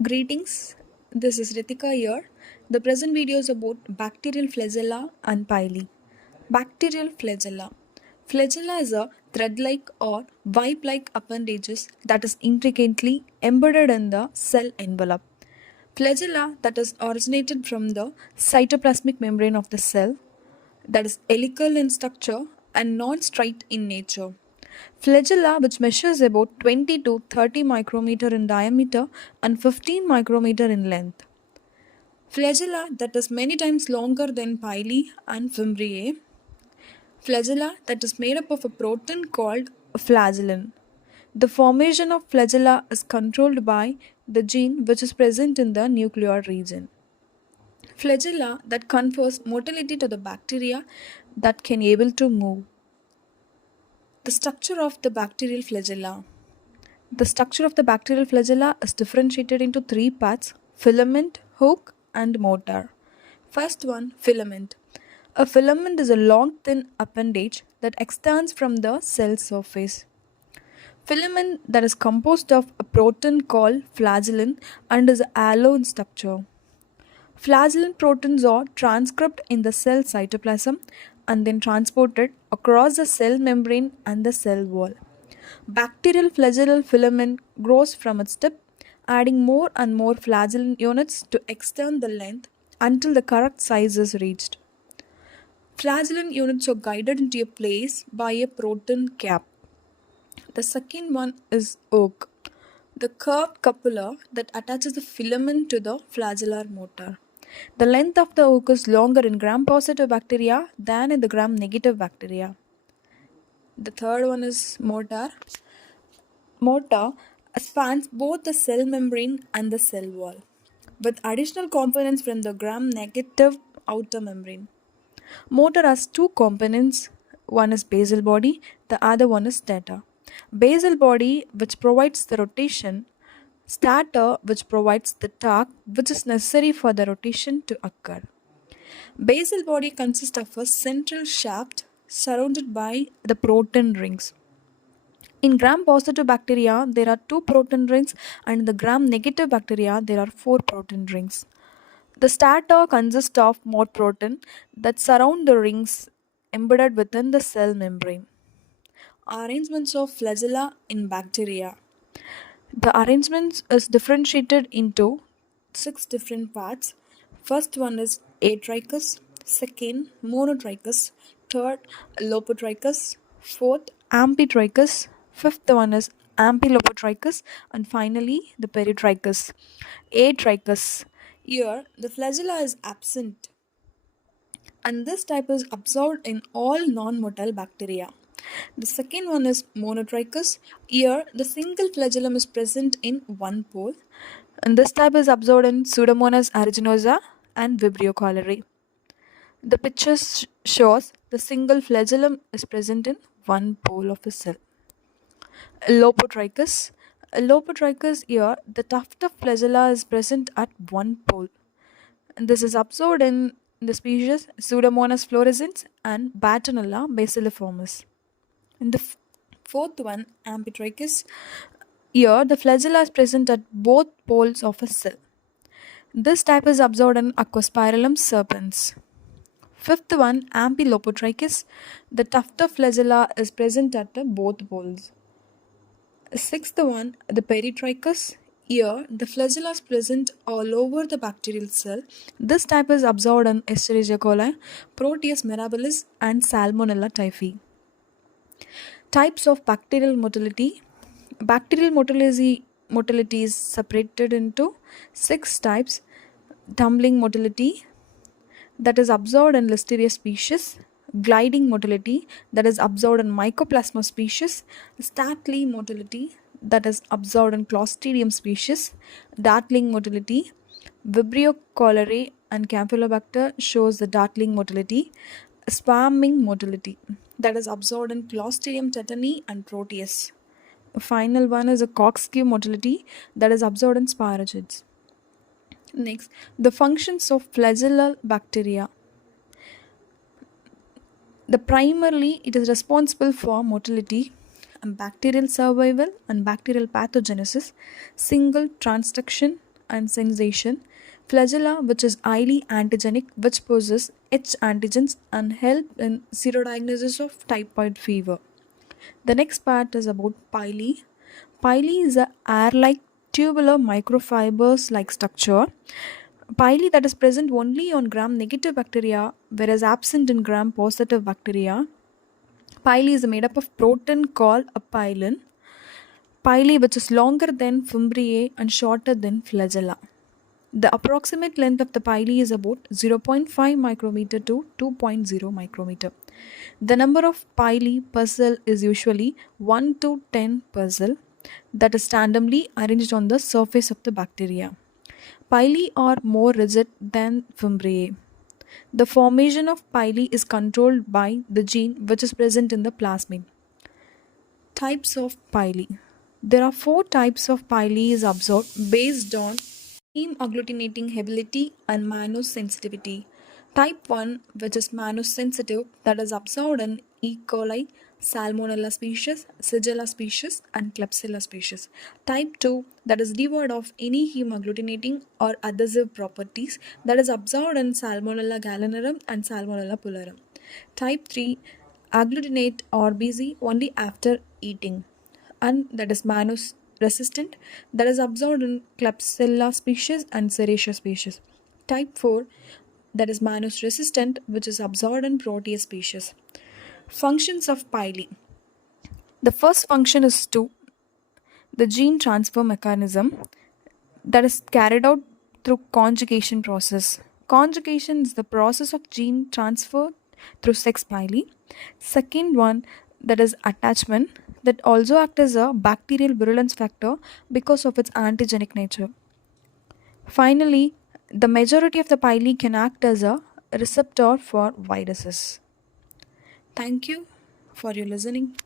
Greetings, this is Ritika here. The present video is about bacterial flagella and pili. Bacterial flagella. Flagella is a thread-like or vibe-like appendages that is intricately embedded in the cell envelope. Flagella that is originated from the cytoplasmic membrane of the cell that is helical in structure and non-straight in nature. Flagella, which measures about 20 to 30 micrometer in diameter and 15 micrometer in length. Flagella that is many times longer than pili and fimbriae. Flagella that is made up of a protein called flagellin. The formation of flagella is controlled by the gene which is present in the nuclear region. Flagella that confers motility to the bacteria that can able to move. The structure of the bacterial flagella. The structure of the bacterial flagella is differentiated into three parts: filament, hook, and motor. First one, filament. A filament is a long thin appendage that extends from the cell surface. Filament that is composed of a protein called flagellin and is allo in structure. Flagellin proteins are transcribed in the cell cytoplasm and then transported across the cell membrane and the cell wall. Bacterial flagellal filament grows from its tip, adding more and more flagellin units to extend the length until the correct size is reached. Flagellin units are guided into a place by a protein cap. The second one is hook, the curved cupula that attaches the filament to the flagellar motor. The length of the hook is longer in gram-positive bacteria than in the gram-negative bacteria. The third one is motor. Motor spans both the cell membrane and the cell wall, with additional components from the gram-negative outer membrane. Motor has two components. One is basal body, the other one is stator. Basal body, which provides the rotation, stator, which provides the torque which is necessary for the rotation to occur. Basal body consists of a central shaft surrounded by the protein rings. In gram-positive bacteria, there are two protein rings, and in the gram-negative bacteria, there are four protein rings. The stator consists of more protein that surround the rings embedded within the cell membrane. Arrangements of flagella in bacteria. The arrangement is differentiated into six different parts. First one is atrichous, second monotrichous, third lopotrichous, fourth ampitrichous, fifth one is ampilopotrichous, and finally the peritrichous. Atrichous. Here the flagella is absent and this type is absorbed in all non-motile bacteria. The second one is monotrichous. Here, the single flagellum is present in one pole, and this type is absorbed in Pseudomonas aeruginosa and Vibrio cholerae. The picture shows the single flagellum is present in one pole of a cell. Lopotrichous. Lopotrichous, here, the tuft of flagella is present at one pole, and this is absorbed in the species Pseudomonas fluorescens and Bartonella bacilliformis. And the fourth one, ampitrichous. Here, the flagella is present at both poles of a cell. This type is absorbed in Aquaspirillum serpens. Fifth one, ampilopotrichous. The tuft of flagella is present at both poles. Sixth one, the peritrichous. Here, the flagella is present all over the bacterial cell. This type is absorbed in Escherichia coli, Proteus mirabilis, and Salmonella typhi. Types of bacterial motility. Bacterial motility is separated into six types. Tumbling motility, that is absorbed in Listeria species. Gliding motility, that is absorbed in Mycoplasma species. Stately motility, that is absorbed in Clostridium species. Dartling motility, Vibrio cholerae and Campylobacter shows the dartling motility. Swarming motility, that is absorbed in Clostridium tetani and Proteus. Final one is a corkscrew motility, that is absorbed in sporogids. Next, the functions of flagellal bacteria. Primarily, it is responsible for motility and bacterial survival and bacterial pathogenesis, single transduction, and sensation. Flagella, which is highly antigenic, which possesses H antigens and help in serodiagnosis of typhoid fever. The next part is about pili. Pili is a air-like tubular microfibers-like structure. Pili that is present only on gram-negative bacteria, whereas absent in gram-positive bacteria. Pili is made up of protein called a pilin. Pili which is longer than fimbriae and shorter than flagella. The approximate length of the pili is about 0.5 micrometer to 2.0 micrometer. The number of pili per cell is usually 1 to 10 per cell that is randomly arranged on the surface of the bacteria. Pili are more rigid than fimbriae. The formation of pili is controlled by the gene which is present in the plasmid. Types of pili. There are 4 types of pili is observed based on heme agglutinating ability and mannose sensitivity. Type 1, which is mannose sensitive, that is observed in E. coli, Salmonella species, Shigella species, and Klebsiella species. Type 2, that is devoid of any heme agglutinating or adhesive properties, that is observed in Salmonella gallinarum and Salmonella pularum. Type 3, agglutinate or busy only after eating, and that is mannose resistant, that is observed in Klebsiella species and Serratia species. Type 4, that is mannose resistant, which is observed in Proteus species. Functions of pili. The first function is to the gene transfer mechanism that is carried out through conjugation process. Conjugation is the process of gene transfer through sex pili. Second one, that is attachment, that also acts as a bacterial virulence factor because of its antigenic nature. Finally, the majority of the pili can act as a receptor for viruses. Thank you for your listening.